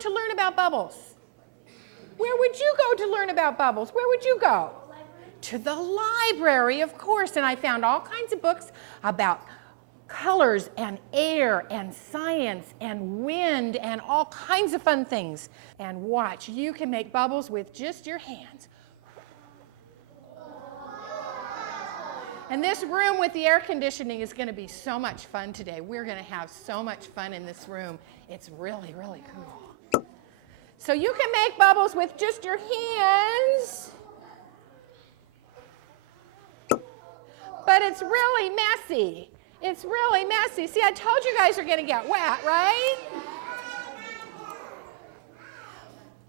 To learn about bubbles? Where would you go to learn about bubbles? Where would you go? To the library, of course. And I found all kinds of books about colors and air and science and wind and all kinds of fun things. And watch, you can make bubbles with just your hands. And this room with the air conditioning is going to be so much fun today. We're going to have so much fun in this room. It's really, really cool. So you can make bubbles with just your hands, but it's really messy. It's really messy. See, I told you guys are going to get wet, right?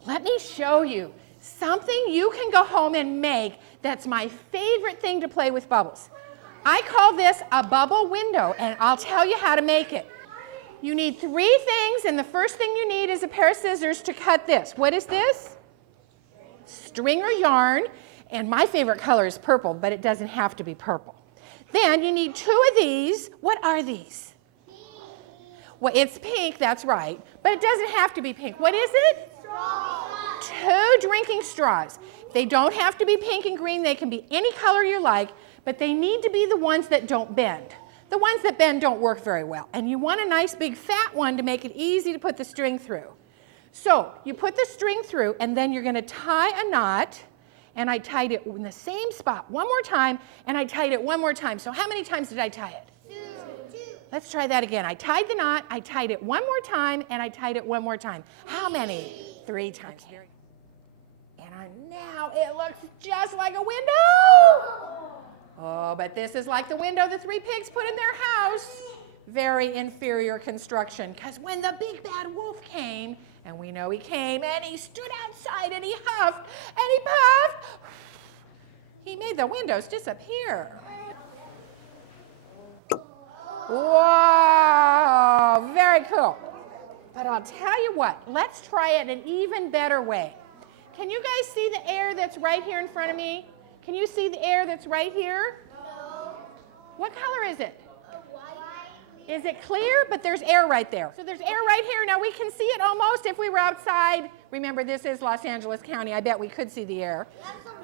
Let me show you something you can go home and make that's my favorite thing to play with bubbles. I call this a bubble window, and I'll tell you how to make it. You need 3 things, and the first thing you need is a pair of scissors to cut this. What is this? String or yarn, and my favorite color is purple, but it doesn't have to be purple. Then you need 2 of these. What are these? Pink. Well, it's pink, that's right, but it doesn't have to be pink. What is it? Straw. 2 drinking straws. They don't have to be pink and green. They can be any color you like, but they need to be the ones that don't bend. The ones that bend don't work very well. And you want a nice big fat one to make it easy to put the string through. So you put the string through, and then you're going to tie a knot. And I tied it in the same spot one more time, and I tied it one more time. So how many times did I tie it? 2. Let's try that again. I tied the knot, I tied it one more time, and I tied it one more time. How many? 3 times. And now it looks just like a window. Oh, but this is like the window the 3 pigs put in their house. Very inferior construction, because when the big bad wolf came, and we know he came, and he stood outside, and he huffed, and he puffed, he made the windows disappear. Whoa, very cool. But I'll tell you what, let's try it an even better way. Can you guys see the air that's right here in front of me? Can you see the air that's right here? No. What color is it? White. Is it clear? But there's air right there. So there's air right here. Now we can see it almost if we were outside. Remember, this is Los Angeles County. I bet we could see the air.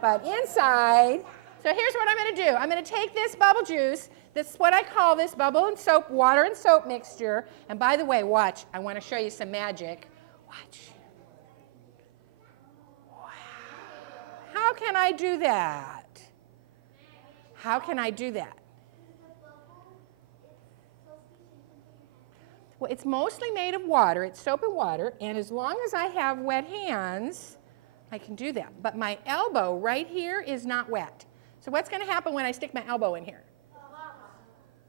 But inside, so here's what I'm going to do. I'm going to take this bubble juice. This is what I call this bubble and soap, water and soap mixture. And by the way, watch. I want to show you some magic. Watch. How can I do that? How can I do that? Well, it's mostly made of water. It's soap and water. And as long as I have wet hands, I can do that. But my elbow right here is not wet. So what's going to happen when I stick my elbow in here?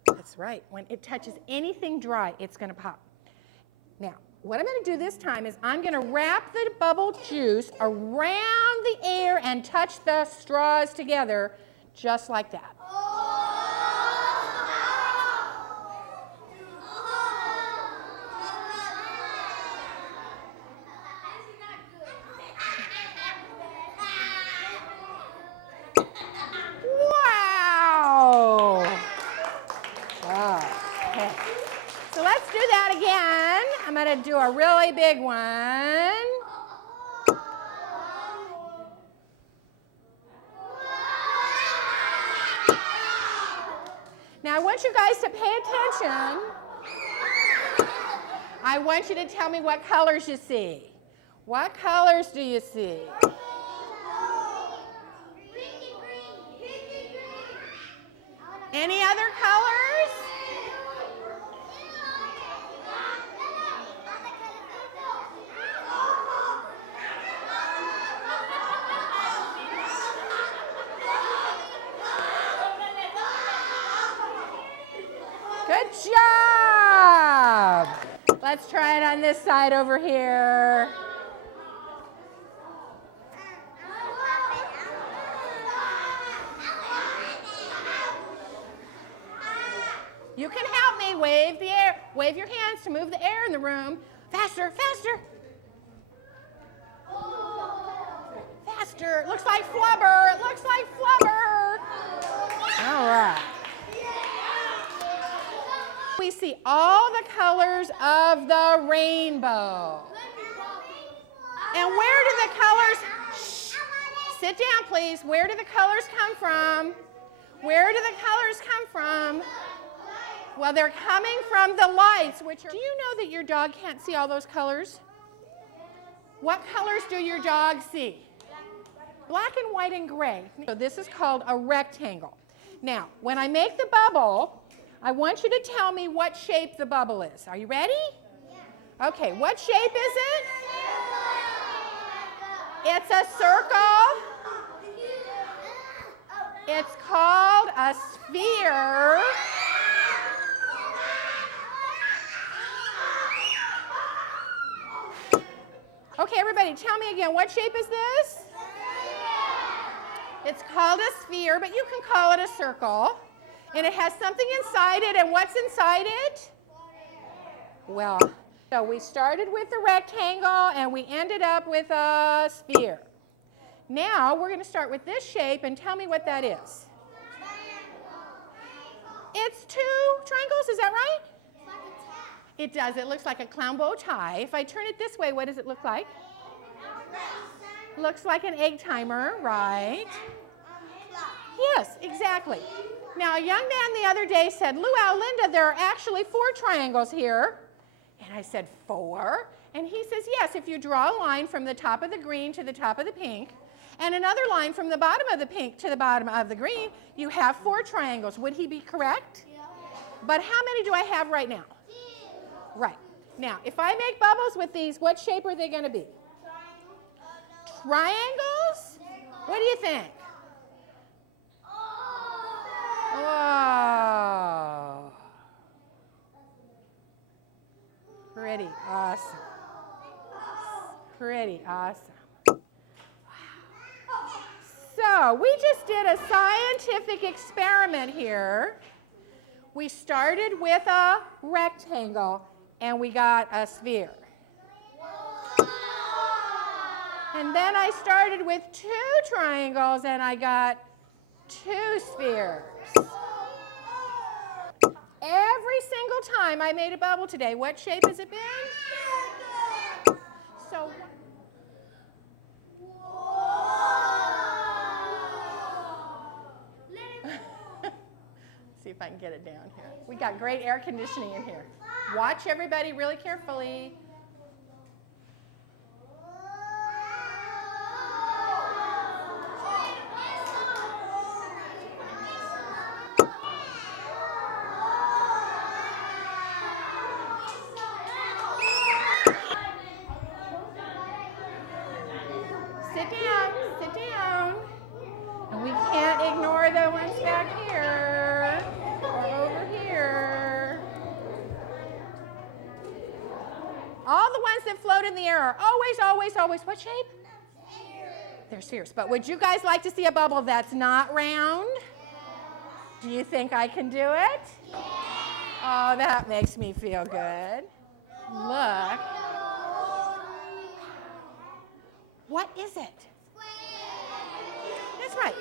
That's right. When it touches anything dry, it's going to pop. Now, what I'm going to do this time is I'm going to wrap the bubble juice around the air and touch the straws together just like that. Wow! Okay. So let's do that again. I'm going to do a really big one. Now I want you guys to pay attention. I want you to tell me what colors you see. What colors do you see? Any other colors? Good job. Let's try it on this side over here. You can help me. Wave the air. Wave your hands to move the air in the room. Faster, faster. Faster. It looks like flubber. It looks like flubber. All right. We see all the colors of the rainbow. And where do the colors, sit down please, where do the colors come from? Where do the colors come from? Well, they're coming from the lights, which are, do you know that your dog can't see all those colors? What colors do your dog see? Black and white and gray. So this is called a rectangle. Now, when I make the bubble, I want you to tell me what shape the bubble is. Are you ready? Yeah. Okay, what shape is it? It's a circle. It's called a sphere. Okay, everybody, tell me again, what shape is this? It's called a sphere, but you can call it a circle. And it has something inside it, and what's inside it? Well, so we started with a rectangle, and we ended up with a sphere. Now, we're going to start with this shape, and tell me what that is. It's two triangles, is that right? It does. It looks like a clown bow tie. If I turn it this way, what does it look like? Looks like an egg timer, right? Yes, exactly. Now, a young man the other day said, Luau, Linda, there are actually 4 triangles here. And I said, 4? And he says, yes, if you draw a line from the top of the green to the top of the pink, and another line from the bottom of the pink to the bottom of the green, you have 4 triangles. Would he be correct? Yeah. But how many do I have right now? 2. Right. Now, if I make bubbles with these, what shape are they going to be? Triangles? What do you think? Oh. Pretty awesome. Pretty awesome. Wow. So we just did a scientific experiment here. We started with a rectangle and we got a sphere. And then I started with 2 triangles and I got 2 spheres. Every single time I made a bubble today, what shape has it been? So, see if I can get it down here. We got great air conditioning in here. Watch everybody really carefully. Sit down, sit down. And we can't ignore the ones back here or over here. All the ones that float in the air are always, what shape? They're spheres. But would you guys like to see a bubble that's not round? Do you think I can do it? Oh, that makes me feel good. Look. What is it? That's right.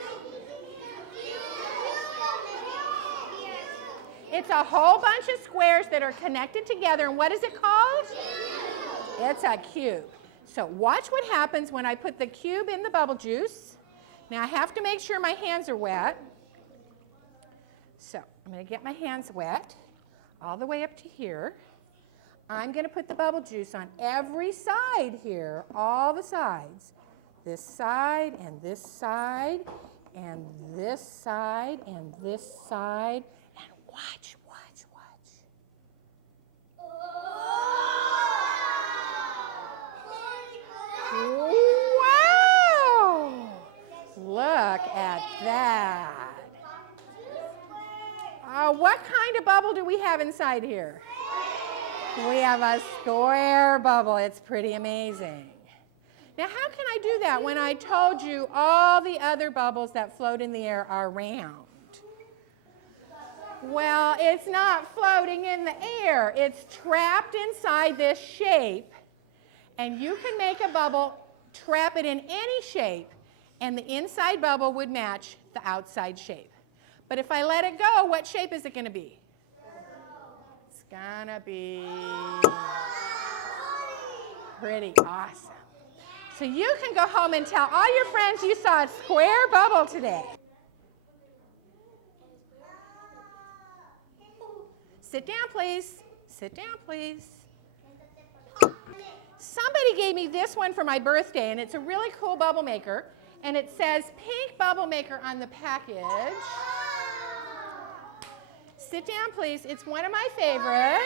It's a whole bunch of squares that are connected together, and what is it called? It's a cube. So watch what happens when I put the cube in the bubble juice. Now I have to make sure my hands are wet. So I'm going to get my hands wet all the way up to here. I'm going to put the bubble juice on every side here, all the sides. This side, and this side, and this side, and this side. And watch, watch, watch. Wow! Look at that. What kind of bubble do we have inside here? We have a square bubble. It's pretty amazing. Now, how can I do that when I told you all the other bubbles that float in the air are round? Well, it's not floating in the air. It's trapped inside this shape. And you can make a bubble, trap it in any shape, and the inside bubble would match the outside shape. But if I let it go, what shape is it going to be? It's going to be pretty awesome. So you can go home and tell all your friends you saw a square bubble today. Sit down, please. Sit down, please. Somebody gave me this one for my birthday, and it's a really cool bubble maker. And it says pink bubble maker on the package. Sit down, please. It's one of my favorites.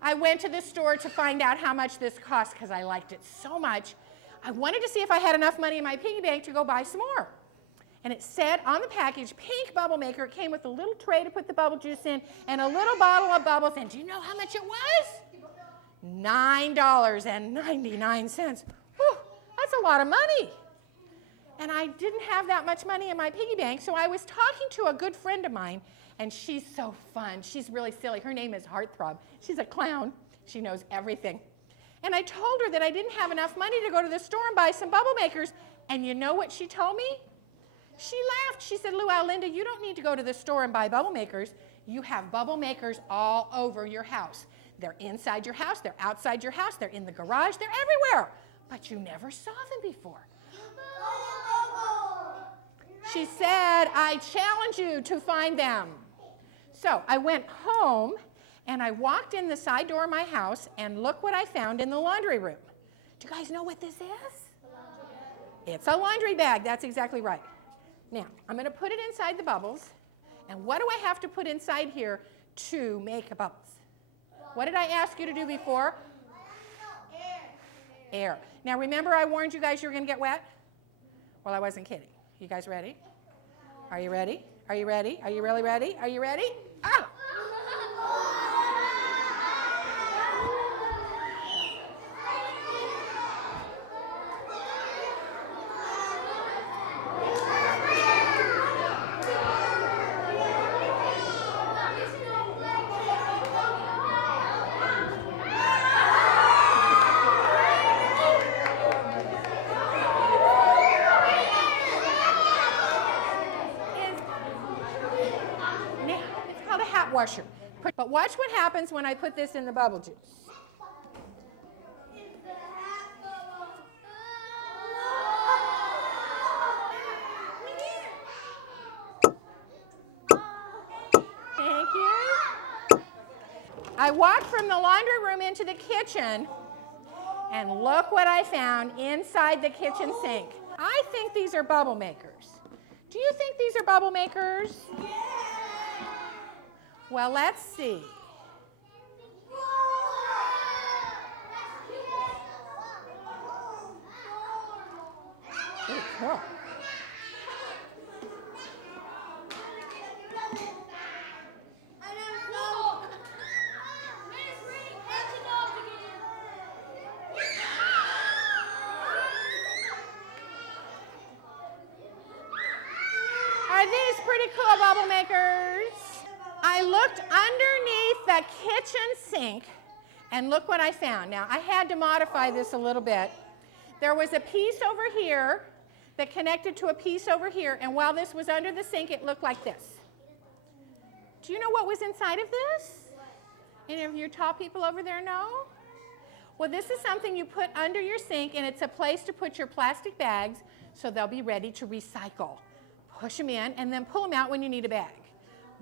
I went to the store to find out how much this cost because I liked it so much. I wanted to see if I had enough money in my piggy bank to go buy some more. And it said on the package, pink bubble maker. It came with a little tray to put the bubble juice in and a little bottle of bubbles. And do you know how much it was? $9.99. Whew, that's a lot of money. And I didn't have that much money in my piggy bank, so I was talking to a good friend of mine, and she's so fun. She's really silly. Her name is Heartthrob. She's a clown. She knows everything. And I told her that I didn't have enough money to go to the store and buy some bubble makers. And you know what she told me? She laughed. She said, Luau, Linda, you don't need to go to the store and buy bubble makers. You have bubble makers all over your house. They're inside your house. They're outside your house. They're in the garage. They're everywhere. But you never saw them before. She said, I challenge you to find them. So I went home, and I walked in the side door of my house, and look what I found in the laundry room. Do you guys know what this is? It's a laundry bag. That's exactly right. Now, I'm going to put it inside the bubbles. And what do I have to put inside here to make a bubbles? What did I ask you to do before? Air. Now, remember I warned you guys you were going to get wet? Well, I wasn't kidding. You guys ready? Are you ready? Are you ready? Are you really ready? Are you ready? Ah! Washer. But watch what happens when I put this in the bubble juice. Thank you. I walked from the laundry room into the kitchen, and look what I found inside the kitchen sink. I think these are bubble makers. Do you think these are bubble makers? Well, let's see. Pretty cool. Are these pretty cool bubble makers? I looked underneath the kitchen sink, and look what I found. Now, I had to modify this a little bit. There was a piece over here that connected to a piece over here, and while this was under the sink, it looked like this. Do you know what was inside of this? Any of your tall people over there know? Well, this is something you put under your sink, and it's a place to put your plastic bags so they'll be ready to recycle. Push them in, and then pull them out when you need a bag.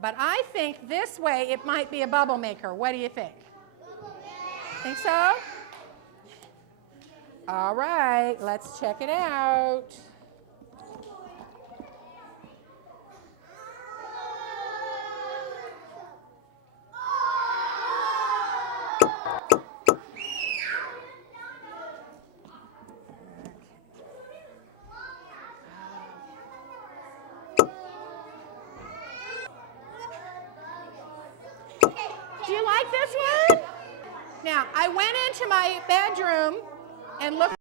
But I think this way it might be a bubble maker. What do you think? Think so? All right, let's check it out. Do you like this one? Now, I went into my bedroom and looked